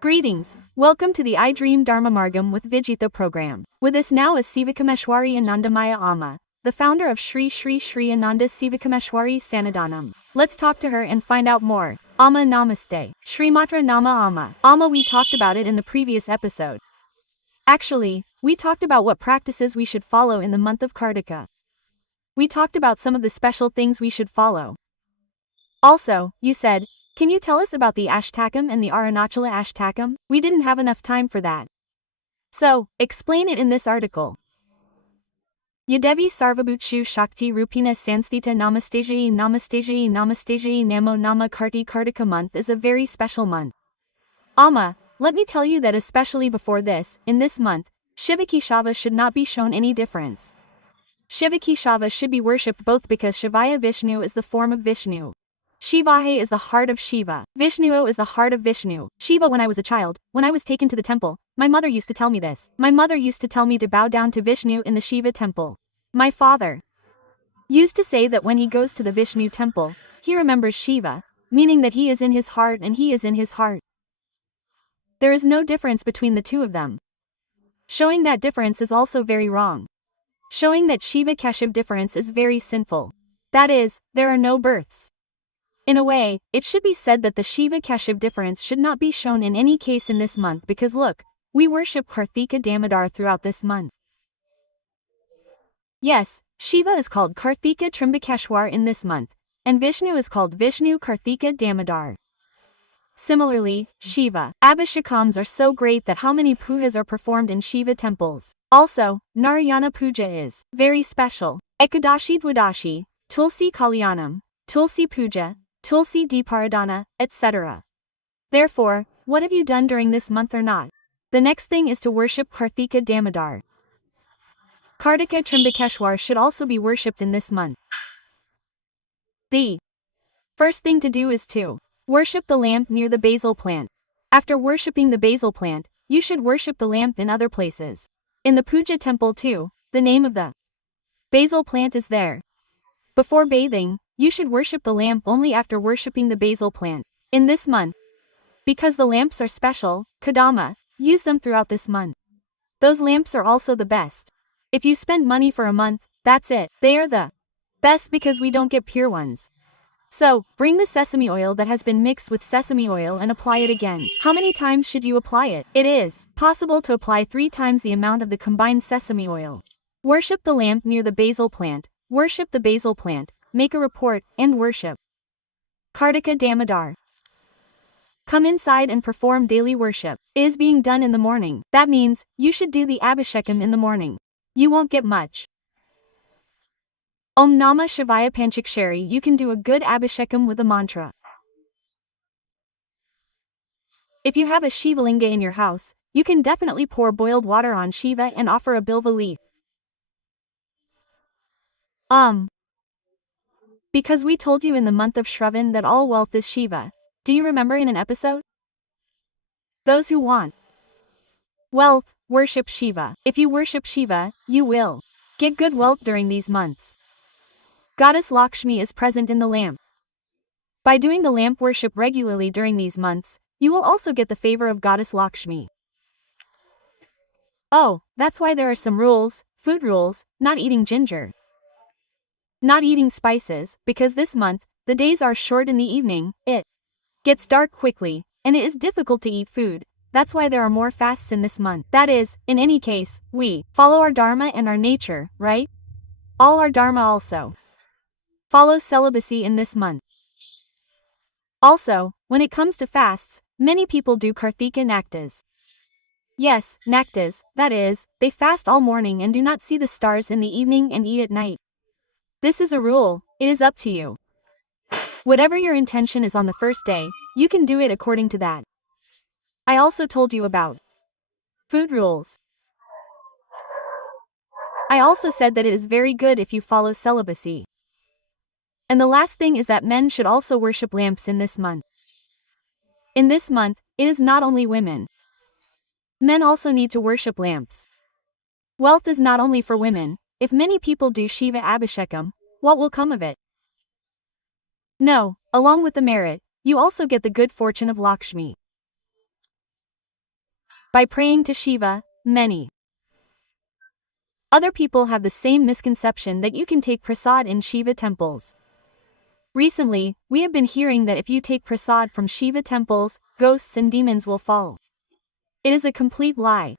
Greetings. Welcome to the iDream Dharma Margam with Vijitha program. With us now is Shivakameswari Anandamayi Amma, the founder of Sri Ananda Shivakameswari Sanadhanam. Let's talk to her and find out more. Amma Namaste. Srimatra Nama Amma. Amma, we talked about it in the previous episode. Actually, we talked about what practices we should follow in the month of Kartika. We talked about some of the special things we should follow. Also, you said, can you tell us about the Ashtakam and the Arunachala Ashtakam? We didn't have enough time for that. So, explain it in this article. Yadevi Sarvabhutshu Shakti Rupina Sanstita Namastejayi Namo Nama Kartika month is a very special month. Amma, let me tell you that especially before this, in this month, Shivakeshava should not be shown any difference. Shivakeshava should be worshipped both because Shivaya Vishnu is the form of Vishnu. Shivahe is the heart of Shiva. Vishnu is the heart of Vishnu. Shiva. When I was a child, when I was taken to the temple, my mother used to tell me this. My mother used to tell me to bow down to Vishnu in the Shiva temple. My father used to say that when he goes to the Vishnu temple, he remembers Shiva, meaning that he is in his heart and he is in his heart. There is no difference between the two of them. Showing that difference is also very wrong. Showing that Shiva Keshav difference is very sinful. That is, there are no births. In a way, it should be said that the Shiva Keshav difference should not be shown in any case in this month because look, we worship Kartika Damodar throughout this month. Yes, Shiva is called Kartika Trimbakeshwar in this month, and Vishnu is called Vishnu Kartika Damodar. Similarly, Shiva Abhishekams are so great that how many pujas are performed in Shiva temples. Also, Narayana Puja is very special. Ekadashi Dwadashi, Tulsi Kalyanam, Tulsi Puja, Tulsi Deeparadhana, etc. Therefore, what have you done during this month or not? The next thing is to worship Kartika Damodar. Kartika Trimbakeshwar should also be worshipped in this month. The first thing to do is to worship the lamp near the basil plant. After worshipping the basil plant, you should worship the lamp in other places. In the puja temple too, the name of the basil plant is there. Before bathing, you should worship the lamp only after worshipping the basil plant. In this month, because the lamps are special, Kadama, use them throughout this month. Those lamps are also the best. If you spend money for a month, that's it. They are the best because we don't get pure ones. So, bring the sesame oil that has been mixed with sesame oil and apply it again. How many times should you apply it? It is possible to apply 3 times the amount of the combined sesame oil. Worship the lamp near the basil plant. Worship the basil plant. Make a report, and worship. Kartika Damodar. Come inside and perform daily worship. It is being done in the morning. That means, you should do the Abhishekam in the morning. You won't get much. Om Namah Shivaya Panchakshari. You can do a good Abhishekam with a mantra. If you have a Shivalinga in your house, you can definitely pour boiled water on Shiva and offer a bilva leaf. Because we told you in the month of Shravan that all wealth is Shiva. Do you remember in an episode? Those who want wealth, worship Shiva. If you worship Shiva, you will get good wealth during these months. Goddess Lakshmi is present in the lamp. By doing the lamp worship regularly during these months, you will also get the favor of Goddess Lakshmi. Oh, that's why there are some rules, food rules, not eating ginger. Not eating spices, because this month, the days are short in the evening, it gets dark quickly, and it is difficult to eat food. That's why there are more fasts in this month. That is, in any case, we follow our dharma and our nature, right? All our dharma also follow celibacy in this month. Also, when it comes to fasts, many people do Kartika Naktas. Yes, Naktas, that is, they fast all morning and do not see the stars in the evening and eat at night. This is a rule, it is up to you. Whatever your intention is on the first day, you can do it according to that. I also told you about food rules. I also said that it is very good if you follow celibacy. And the last thing is that men should also worship lamps in this month. In this month, it is not only women. Men also need to worship lamps. Wealth is not only for women. If many people do Shiva Abhishekam, what will come of it? No, along with the merit, you also get the good fortune of Lakshmi. By praying to Shiva, many other people have the same misconception that you can take prasad in Shiva temples. Recently, we have been hearing that if you take prasad from Shiva temples, ghosts and demons will fall. It is a complete lie.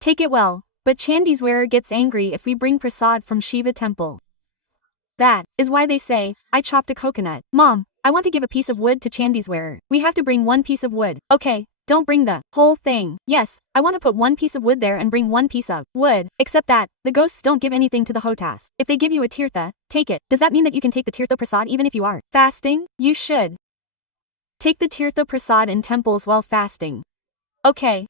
Take it well, but Chandi's wearer gets angry if we bring prasad from Shiva temple. That is why they say, I chopped a coconut. Mom, I want to give a piece of wood to Chandi's wearer. We have to bring one piece of wood. Okay, don't bring the whole thing. Yes, I want to put one piece of wood there and bring one piece of wood. Except that, the ghosts don't give anything to the hotas. If they give you a tirtha, take it. Does that mean that you can take the tirtha prasad even if you are fasting? You should take the tirtha prasad in temples while fasting. Okay.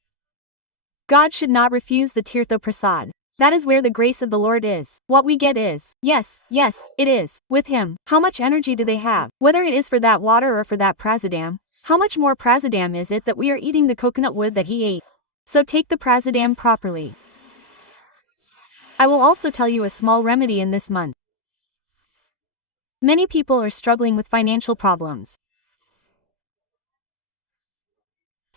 God should not refuse the tirtha prasad. That is where the grace of the Lord is. What we get is, yes, it is, with Him. How much energy do they have? Whether it is for that water or for that prasadam, how much more prasadam is it that we are eating the coconut wood that He ate? So take the prasadam properly. I will also tell you a small remedy in this month. Many people are struggling with financial problems.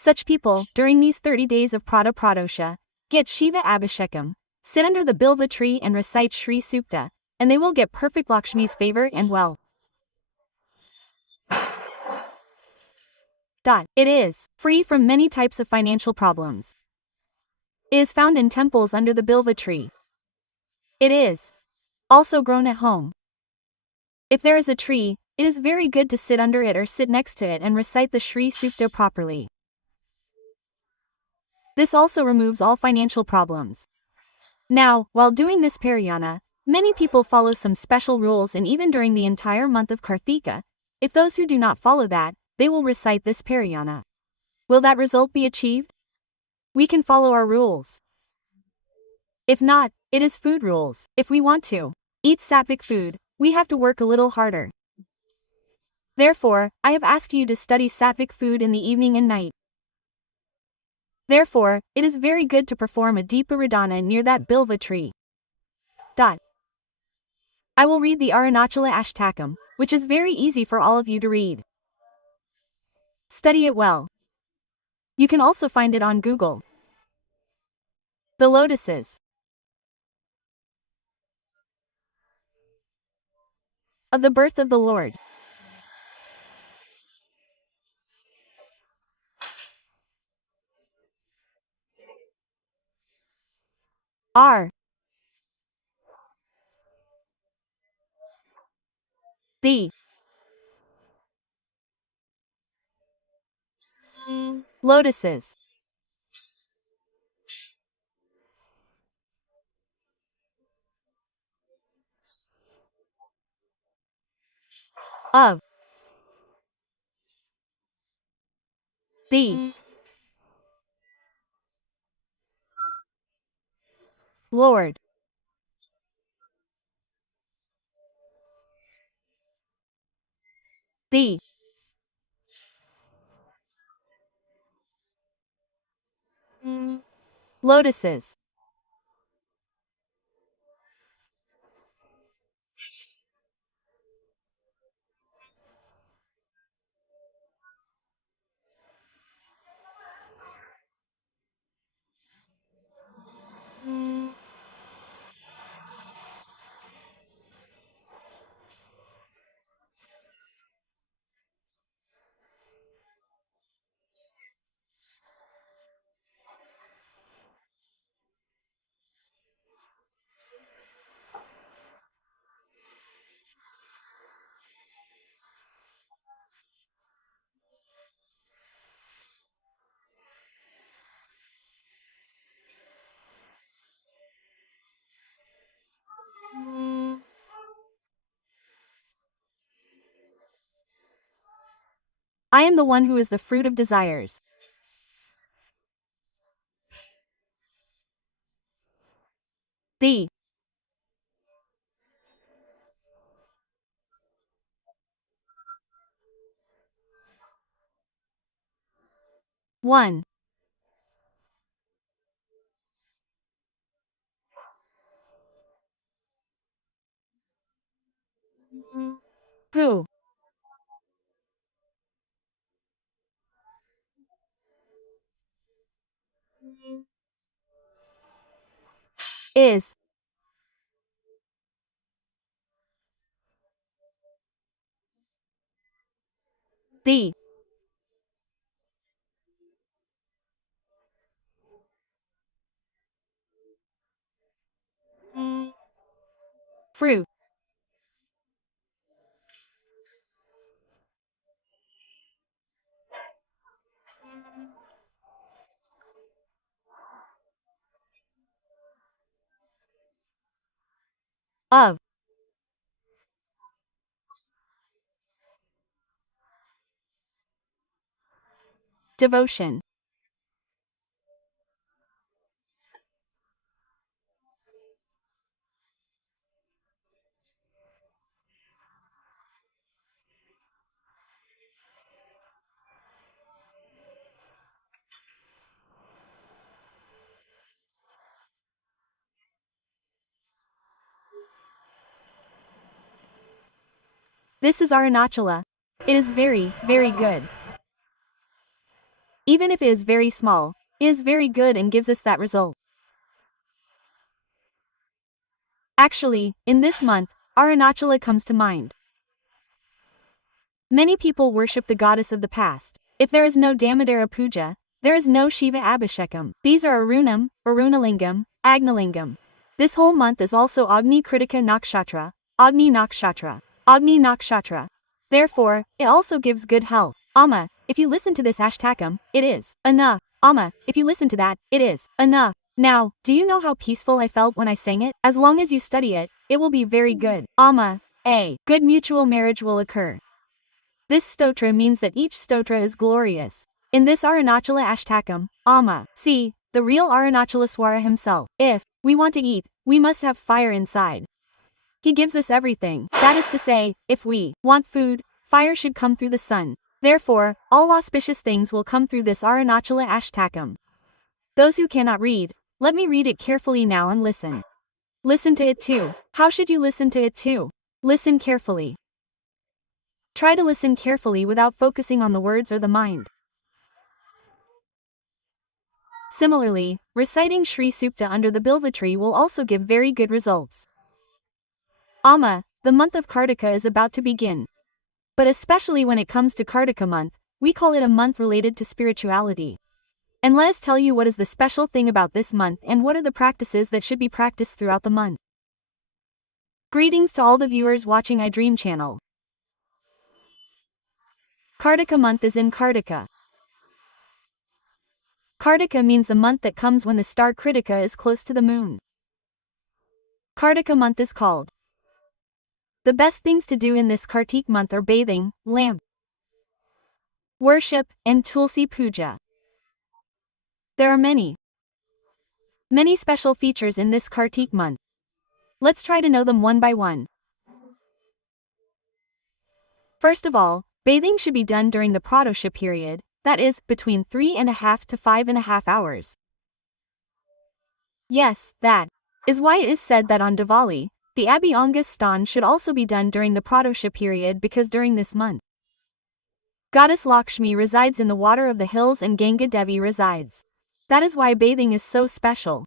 Such people, during these 30 days of Prada Pradosha, get Shiva Abhishekam, sit under the Bilva tree and recite Shri Sukta, and they will get perfect Lakshmi's favor and wealth. It is free from many types of financial problems. It is found in temples under the Bilva tree. It is also grown at home. If there is a tree, it is very good to sit under it or sit next to it and recite the Shri Sukta properly. This also removes all financial problems. Now, while doing this parayana, many people follow some special rules, and even during the entire month of Karthika, if those who do not follow that, they will recite this parayana. Will that result be achieved? We can follow our rules. If not, it is food rules. If we want to eat sattvic food, we have to work a little harder. Therefore, I have asked you to study sattvic food in the evening and night. Therefore, it is very good to perform a Deeparadana near that Bilva tree. I will read the Arunachala Ashtakam, which is very easy for all of you to read. Study it well. You can also find it on Google. The lotuses of the birth of the Lord are the lotuses of the Lord. The lotuses I am the one who is the fruit of desires. The 1. Who is the fruit of devotion? This is Arunachala. It is very, very good. Even if it is very small, it is very good and gives us that result. Actually, in this month, Arunachala comes to mind. Many people worship the goddess of the past. If there is no Damodara Puja, there is no Shiva Abhishekam. These are Arunam, Arunalingam, Agnalingam. This whole month is also Agni Kritika Nakshatra, Agni Nakshatra, Agni Nakshatra. Therefore, it also gives good health. Amma, if you listen to this ashtakam, it is enough. Amma, if you listen to that, it is enough. Now, do you know how peaceful I felt when I sang it? As long as you study it, it will be very good. Amma, a good mutual marriage will occur. This stotra means that each stotra is glorious. In this Arunachala Ashtakam, Amma, see, the real Arunachalaswara himself. If we want to eat, we must have fire inside. He gives us everything. That is to say, if we want food, fire should come through the sun. Therefore, all auspicious things will come through this Arunachala Ashtakam. Those who cannot read, let me read it carefully now and listen. Listen to it too. How should you listen to it too? Listen carefully. Try to listen carefully without focusing on the words or the mind. Similarly, reciting Sri Sukta under the Bilva tree will also give very good results. Amma, the month of Kartika is about to begin. But especially when it comes to Kartika month, we call it a month related to spirituality. And let us tell you what is the special thing about this month and what are the practices that should be practiced throughout the month. Greetings to all the viewers watching iDream channel. Kartika month is in Kartika. Kartika means the month that comes when the star Kritika is close to the moon. Kartika month is called. The best things to do in this Kartik month are bathing, lamp worship, and Tulsi Puja. There are many special features in this Kartik month. Let's try to know them one by one. First of all, bathing should be done during the Pradosha period, that is, between 3.5 to 5.5 hours. Yes, that is why it is said that on Diwali, the Abhyangas Stan should also be done during the Pradosha period because during this month, Goddess Lakshmi resides in the water of the hills and Ganga Devi resides. That is why bathing is so special.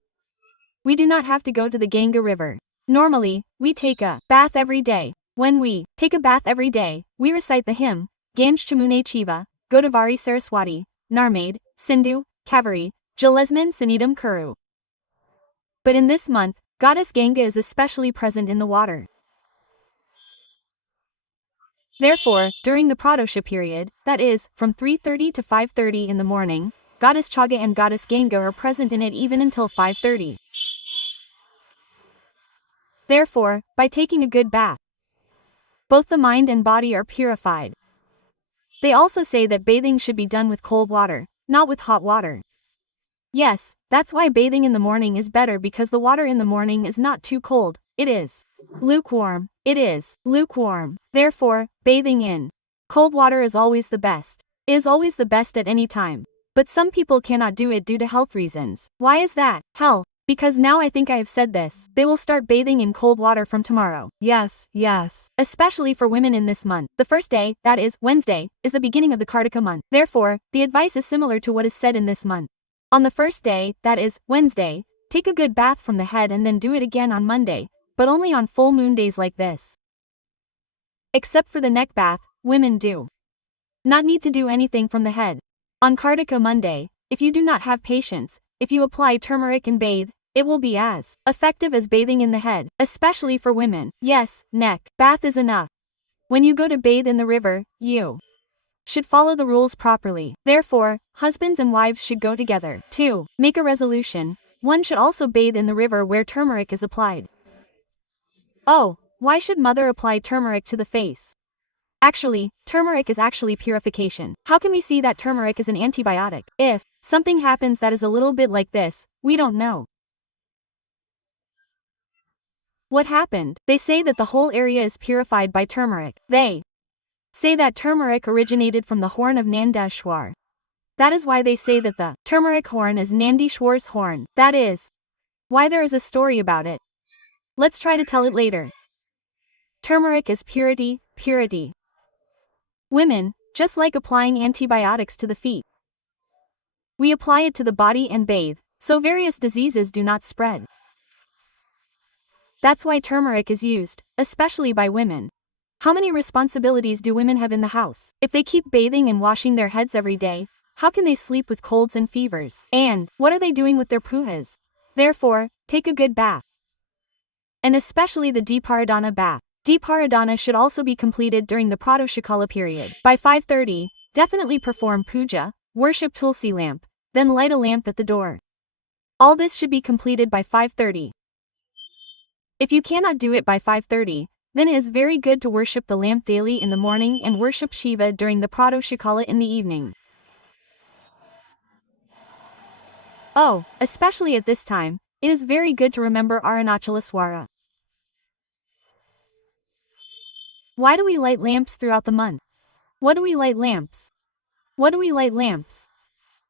We do not have to go to the Ganga river. Normally, we take a bath every day. When we take a bath every day, we recite the hymn, Ganj Chamune Chiva, Godavari Saraswati, Narmade, Sindhu, Kaveri, Jalesman Sanidam Kuru. But in this month, Goddess Ganga is especially present in the water. Therefore, during the Pradosha period, that is, from 3:30 to 5:30 in the morning, Goddess Chaga and Goddess Ganga are present in it even until 5:30. Therefore, by taking a good bath, both the mind and body are purified. They also say that bathing should be done with cold water, not with hot water. Yes, that's why bathing in the morning is better because the water in the morning is not too cold, it is lukewarm. It is lukewarm. Therefore, bathing in cold water is always the best. It is always the best at any time. But some people cannot do it due to health reasons. Why is that? Health. Because now I think I have said this, they will start bathing in cold water from tomorrow. Yes, yes. Especially for women in this month. The first day, that is, Wednesday, is the beginning of the Kartika month. Therefore, the advice is similar to what is said in this month. On the first day, that is, Wednesday, take a good bath from the head and then do it again on Monday, but only on full moon days like this. Except for the neck bath, women do not need to do anything from the head. On Kartika Monday, if you do not have patience, if you apply turmeric and bathe, it will be as effective as bathing in the head, especially for women. Yes, neck bath is enough. When you go to bathe in the river, you should follow the rules properly. Therefore, husbands and wives should go together. 2. Make a resolution. One should also bathe in the river where turmeric is applied. Oh, why should mother apply turmeric to the face? Actually, turmeric is actually purification. How can we see that turmeric is an antibiotic? If something happens that is a little bit like this, we don't know what happened. They say that the whole area is purified by turmeric. They say that turmeric originated from the horn of Nandishwar. That is why they say that the turmeric horn is Nandishwar's horn. That is why there is a story about it. Let's try to tell it later. Turmeric is purity, purity. Women, just like applying antibiotics to the feet, we apply it to the body and bathe, so various diseases do not spread. That's why turmeric is used, especially by women. How many responsibilities do women have in the house? If they keep bathing and washing their heads every day, how can they sleep with colds and fevers? And what are they doing with their pujas? Therefore, take a good bath. And especially the Deeparadhana bath. Deeparadhana should also be completed during the Pradoshikala period. By 5:30, definitely perform puja, worship Tulsi lamp, then light a lamp at the door. All this should be completed by 5:30. If you cannot do it by 5:30, then it is very good to worship the lamp daily in the morning and worship Shiva during the Pradoshikala in the evening. Oh, especially at this time, it is very good to remember Arunachalaswara. Why do we light lamps throughout the month? What do we light lamps? What do we light lamps?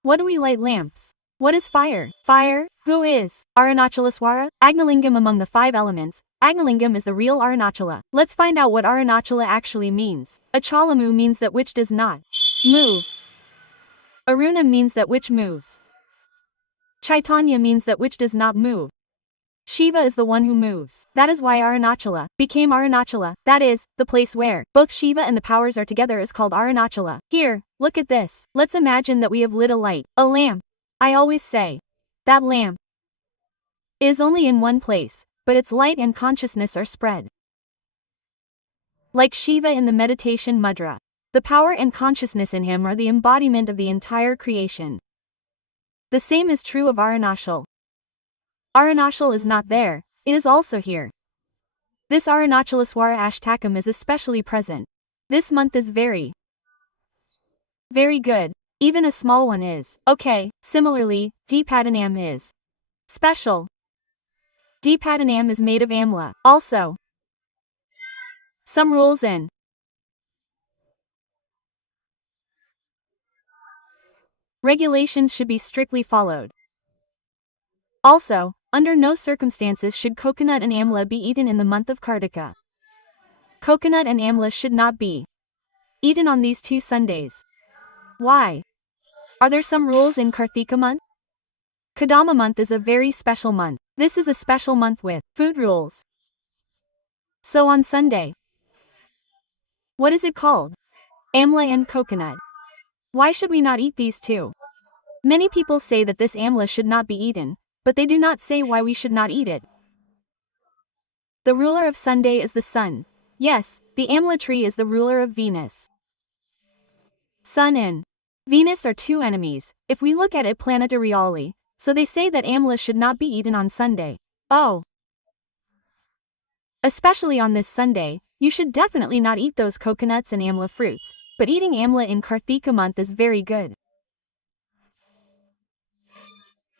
What do we light lamps? What is fire? Fire? Who is Arunachalaswara? Agnalingam among the 5 elements. Agnalingam is the real Arunachala. Let's find out what Arunachala actually means. Achalamu means that which does not move. Aruna means that which moves. Chaitanya means that which does not move. Shiva is the one who moves. That is why Arunachala became Arunachala. That is, the place where both Shiva and the powers are together is called Arunachala. Here, look at this. Let's imagine that we have lit a light, a lamp. I always say, that lamp is only in one place, but its light and consciousness are spread. Like Shiva in the meditation mudra, the power and consciousness in him are the embodiment of the entire creation. The same is true of Arunachal. Arunachal is not there, it is also here. This Arunachalaswara Ashtakam is especially present. This month is very good. Even a small one is. Okay, similarly, Deepadanam is special. Deepadanam is made of amla. Also, some rules and regulations should be strictly followed. Also, under no circumstances should coconut and amla be eaten in the month of Kartika. Coconut and amla should not be eaten on these 2 Sundays. Why? Are there some rules in Kartika month? Kadama month is a very special month. This is a special month with food rules. So on Sunday, what is it called? Amla and coconut. Why should we not eat these 2? Many people say that this amla should not be eaten, but they do not say why we should not eat it. The ruler of Sunday is the sun. Yes, the amla tree is the ruler of Venus. Sun and Venus are 2 enemies, if we look at it planetarially, so they say that amla should not be eaten on Sunday. Oh. Especially on this Sunday, you should definitely not eat those coconuts and amla fruits, but eating amla in Kartika month is very good.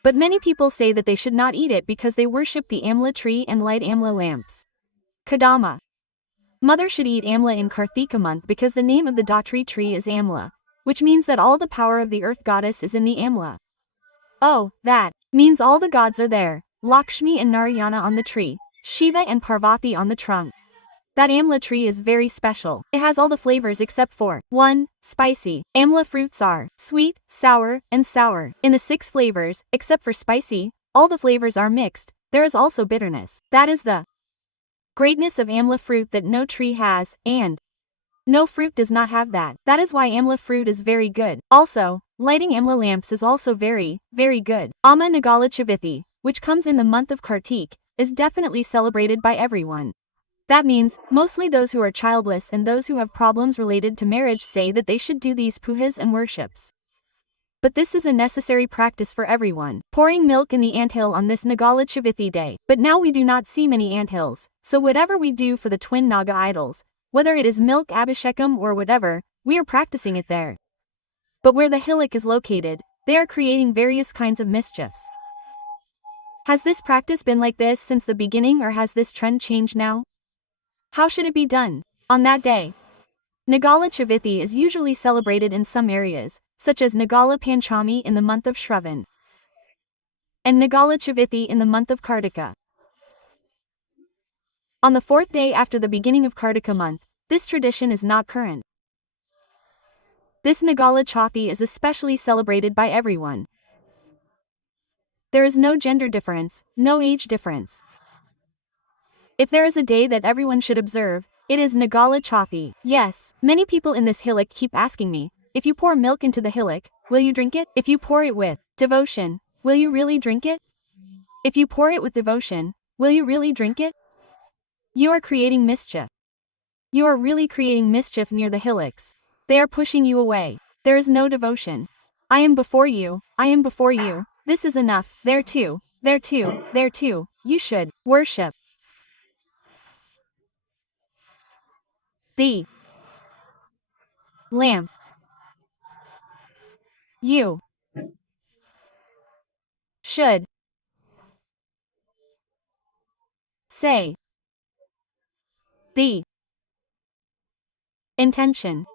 But many people say that they should not eat it because they worship the amla tree and light amla lamps. Kadama. Mother should eat amla in Kartika month because the name of the Datri tree is amla, which means that all the power of the earth goddess is in the amla. Oh, that means all the gods are there. Lakshmi and Narayana on the tree, Shiva and Parvati on the trunk. That amla tree is very special. It has all the flavors except for 1. Spicy. Amla fruits are sweet, sour, and sour. In the 6 flavors, except for spicy, all the flavors are mixed. There is also bitterness. That is the greatness of amla fruit that no tree has, and no fruit does not have that. That is why amla fruit is very good. Also, lighting amla lamps is also very, very good. Amma Nagala Chavithi, which comes in the month of Kartik, is definitely celebrated by everyone. That means, mostly those who are childless and those who have problems related to marriage say that they should do these pujas and worships. But this is a necessary practice for everyone. Pouring milk in the anthill on this Nagala Chavithi day. But now we do not see many anthills, so whatever we do for the twin Naga idols, whether it is milk abhishekam or whatever, we are practicing it there. But where the hillock is located, they are creating various kinds of mischiefs. Has this practice been like this since the beginning, or has this trend changed now? How should it be done? On that day, Nagala Chavithi is usually celebrated in some areas, such as Nagala Panchami in the month of Shravan and Nagala Chavithi in the month of Kartika. On the 4th day after the beginning of Kartika month, this tradition is not current. This Nagala Chavithi is especially celebrated by everyone. There is no gender difference, no age difference. If there is a day that everyone should observe, it is Nagala Chavithi. Yes, many people in this hillock keep asking me, if you pour milk into the hillock, will you drink it? If you pour it with devotion, will you really drink it? If you pour it with devotion, will you really drink it? You are creating mischief. You are really creating mischief near the hillocks. They are pushing you away. There is no devotion. I am before you, I am before you. This is enough. There too, there too, there too. You should worship the lamp. You should say the intention.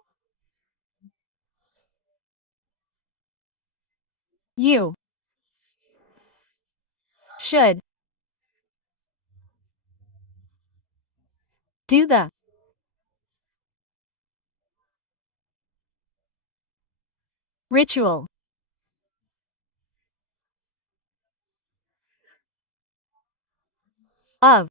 You should do the ritual of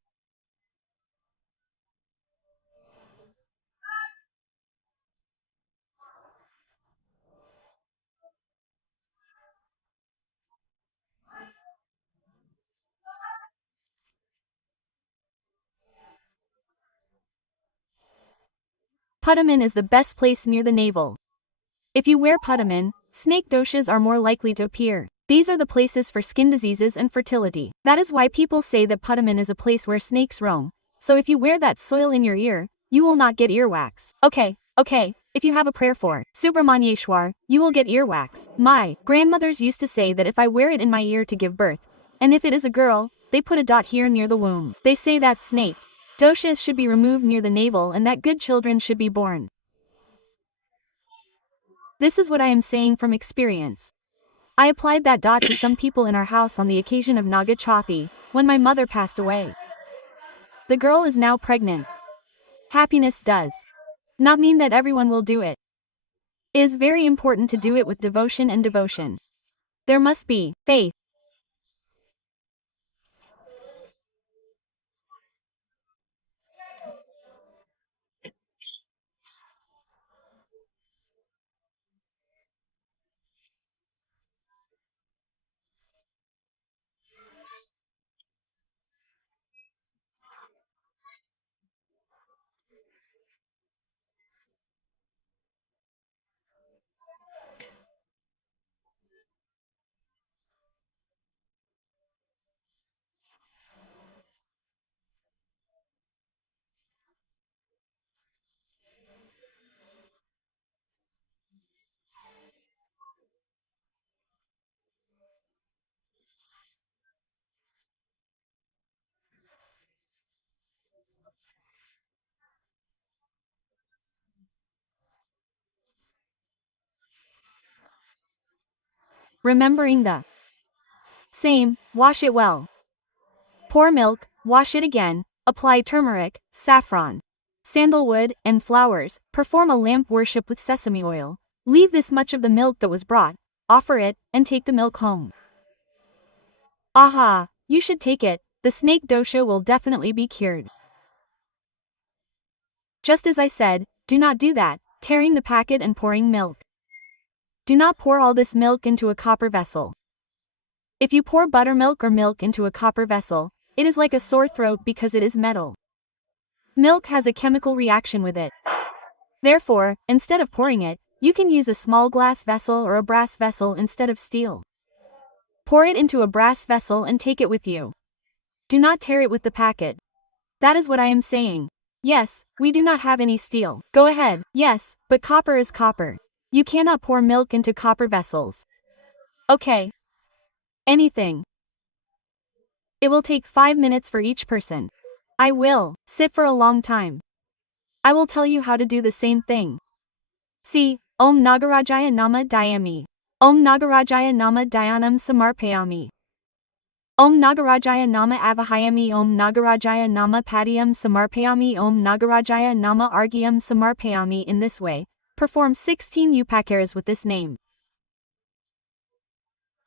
Putaman is the best place near the navel. If you wear putaman, snake doshas are more likely to appear. These are the places for skin diseases and fertility. That is why people say that putaman is a place where snakes roam. So if you wear that soil in your ear, you will not get earwax. Okay. If you have a prayer for Subramanyeshwar, you will get earwax. My grandmothers used to say that if I wear it in my ear to give birth, and if it is a girl, they put a dot here near the womb. They say that snake doshas should be removed near the navel and that good children should be born. This is what I am saying from experience. I applied that dot to some people in our house on the occasion of Naga Chavithi, when my mother passed away. The girl is now pregnant. Happiness does not mean that everyone will do it. It is very important to do it with devotion and devotion. There must be faith. Remembering the same, wash it well. Pour milk, wash it again, apply turmeric, saffron, sandalwood, and flowers, perform a lamp worship with sesame oil, leave this much of the milk that was brought, offer it, and take the milk home. Aha! You should take it, the snake dosha will definitely be cured. Just as I said, do not do that, tearing the packet and pouring milk. Do not pour all this milk into a copper vessel. If you pour buttermilk or milk into a copper vessel, it is like a sore throat because it is metal. Milk has a chemical reaction with it. Therefore, instead of pouring it, you can use a small glass vessel or a brass vessel instead of steel. Pour it into a brass vessel and take it with you. Do not tear it with the packet. That is what I am saying. Yes, we do not have any steel. Go ahead, yes, but copper is copper. You cannot pour milk into copper vessels. Okay. Anything. It will take 5 minutes for each person. I will sit for a long time. I will tell you how to do the same thing. See, Om Nagarajaya Nama Dayami. Om Nagarajaya Nama Dayanam Samarpayami. Om Nagarajaya Nama Avahayami. Om Nagarajaya Nama Padiyam Samarpayami. Om Nagarajaya Nama Argyam Samarpayami. In this way, perform 16 upakaras with this name.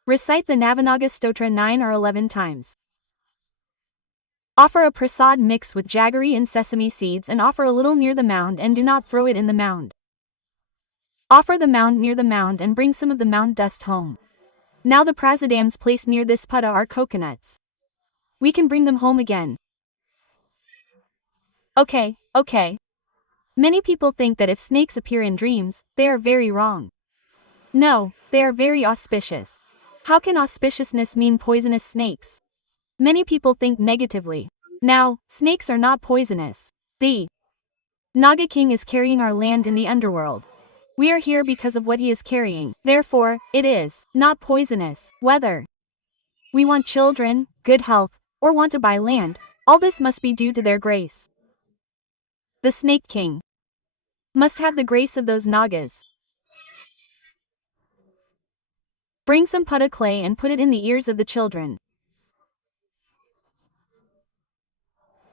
Recite the Navanaga Stotra 9 or 11 times. Offer a prasad mix with jaggery and sesame seeds and offer a little near the mound and do not throw it in the mound. Offer the mound near the mound and bring some of the mound dust home. Now the prasadams placed near this putta are coconuts. We can bring them home again. Okay. Many people think that if snakes appear in dreams, they are very wrong. No, they are very auspicious. How can auspiciousness mean poisonous snakes? Many people think negatively. Now, snakes are not poisonous. The Naga King is carrying our land in the underworld. We are here because of what he is carrying. Therefore, it is not poisonous. Whether we want children, good health, or want to buy land, all this must be due to their grace. The Snake King must have the grace of those Nagas. Bring some putta clay and put it in the ears of the children.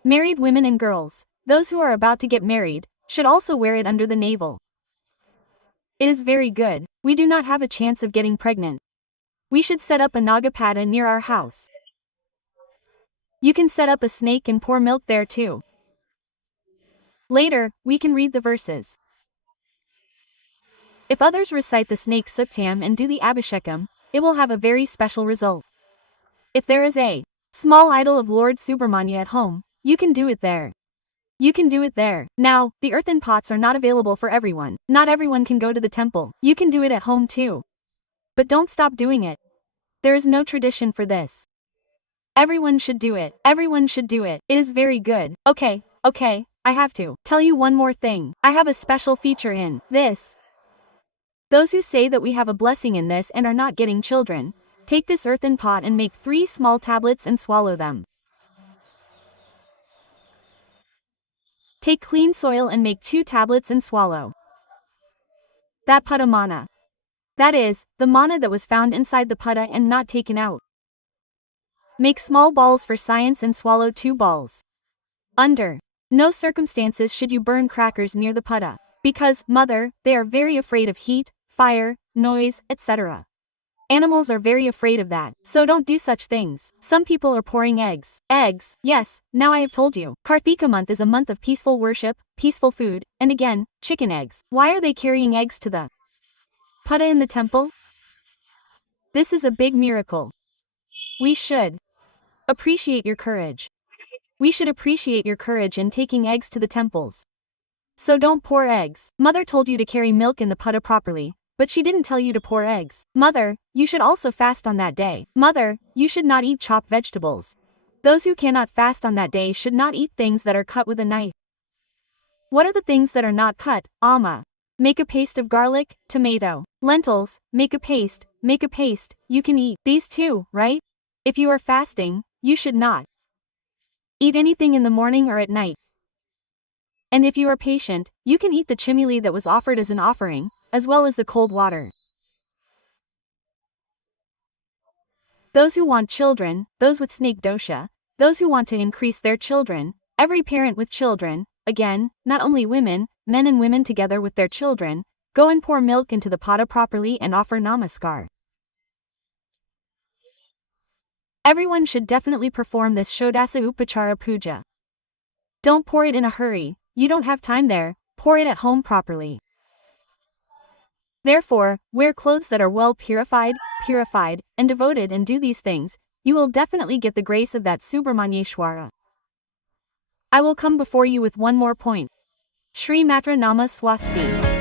Married women and girls, those who are about to get married, should also wear it under the navel. It is very good. We do not have a chance of getting pregnant. We should set up a Nagapada near our house. You can set up a snake and pour milk there too. Later, we can read the verses. If others recite the snake suktam and do the abhishekam, it will have a very special result. If there is a small idol of Lord Subramanya at home, you can do it there. You can do it there. Now, the earthen pots are not available for everyone. Not everyone can go to the temple. You can do it at home too. But don't stop doing it. There is no tradition for this. Everyone should do it. Everyone should do it. It is very good. Okay, I have to tell you one more thing. I have a special feature in this. Those who say that we have a blessing in this and are not getting children, take this earthen pot and make 3 small tablets and swallow them. Take clean soil and make 2 tablets and swallow. That putta mana. That is, the mana that was found inside the putta and not taken out. Make small balls for science and swallow 2 balls. Under no circumstances should you burn crackers near the putta, because, mother, they are very afraid of heat, fire, noise, etc. Animals are very afraid of that, so don't do such things. Some people are pouring eggs. Eggs, yes, now I have told you. Karthika month is a month of peaceful worship, peaceful food, and again, chicken eggs. Why are they carrying eggs to the putta in the temple? This is a big miracle. We should appreciate your courage. We should appreciate your courage in taking eggs to the temples. So don't pour eggs. Mother told you to carry milk in the putta properly, but she didn't tell you to pour eggs. Mother, you should also fast on that day. Mother, you should not eat chopped vegetables. Those who cannot fast on that day should not eat things that are cut with a knife. What are the things that are not cut? Amma. Make a paste of garlic, tomato, lentils, make a paste, you can eat these too, right? If you are fasting, you should not eat anything in the morning or at night. And if you are patient, you can eat the chimili that was offered as an offering, as well as the cold water. Those who want children, those with snake dosha, Those who want to increase their children, every parent with children, again, not only women, men and women together with their children, go and pour milk into the pata properly and offer namaskar. Everyone should definitely perform this Shodasa Upachara Puja. Don't pour it in a hurry, you don't have time there, pour it at home properly. Therefore, wear clothes that are well purified, and devoted and do these things, you will definitely get the grace of that Subramanyeshwara. I will come before you with one more point. Shri Matra Nama Swasti.